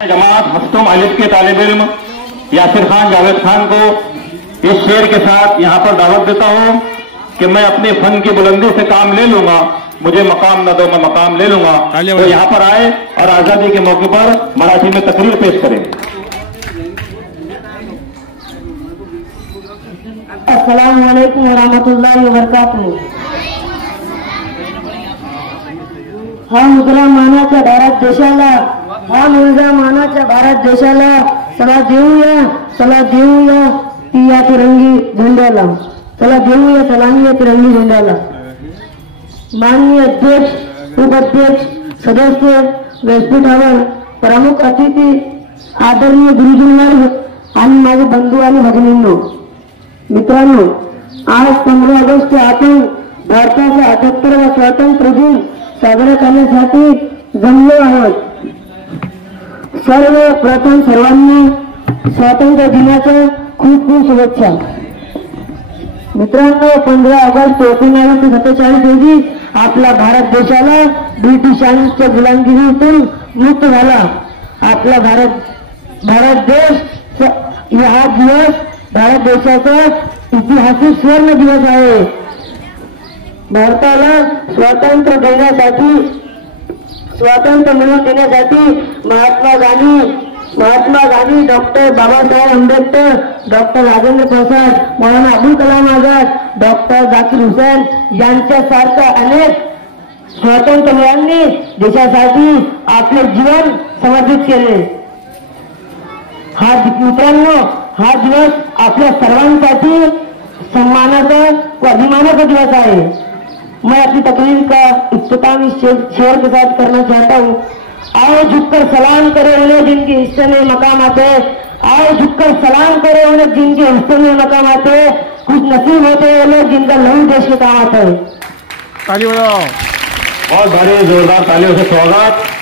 जमात हफ्तुम अलिफ के तालिब इल्म यासिर खान जावेद खान को इस शेर के साथ यहाँ पर दावत देता हूँ कि मैं अपने फन की बुलंदी से काम ले लूंगा, मुझे मकाम न दो मैं मकाम ले लूंगा। तो यहाँ पर आए और आजादी के मौके पर मराठी में तकरीर पेश करें। अस्सलामु अलैकुम वरहमतुल्लाहि वबरकातुहू। हा मुद्रा मानाच्या भारत देशाला, हा मुलगा मानाच्या भारत देशाला चला देऊया या तिरंगी झेंड्याला, चला देऊया सलामी या तिरंगी झेंड्याला। माननीय अध्यक्ष, उपाध्यक्ष, सदस्य, व्यासपीठावर प्रमुख अतिथी, आदरणीय गुरुजींवर आणि माझे बंधू आणि भगिनींनो, मित्रांनो, आज 15 ऑगस्ट आपण भारताचा 78वा स्वातंत्र्य दिन साजरा करण्यासाठी जमलो आहोत। सर्वप्रथम सर्वांनी स्वातंत्र्य दिनाच्या खूप खूप शुभेच्छा। मित्रांनो, 15 ऑगस्ट 1947 रोजी आपला भारत देशाला ब्रिटिशांच्या गुलामगिरीतून मुक्त झाला। आपला भारत देश हा दिवस भारत देशाचा ऐतिहासिक स्वर्ण दिवस आहे। भारताला स्वातंत्र्य मिळवून देण्यासाठी Mahatma Gandhi, doctor Babasaheb Ambedkar, doctor Rajendra Prasad, Maulana Abul Kalam Azad, doctor Zakir Hussain यांच्यासारख्या अनेक स्वातंत्र्यवीरांनी देशासाठी आपले जीवन समर्पित केले। मित्रांनो, हा दिवस आपल्या सर्वांसाठी सम्मानाचा व अभिमानाचा दिवस आहे। मैं अपनी तकरीर का इख्तितामी शेर के साथ करना चाहता हूँ। आओ झुककर सलाम करे उन्हें जिनके हिस्से में मकाम आते हैं, आओ झुककर सलाम करे उन्हें जिनके हिस्से में मकाम आते हैं, कुछ नसीब होते हैं लोग जिनका लहू देश में काम आता है। बहुत भारी जोरदार तालियों से स्वागत।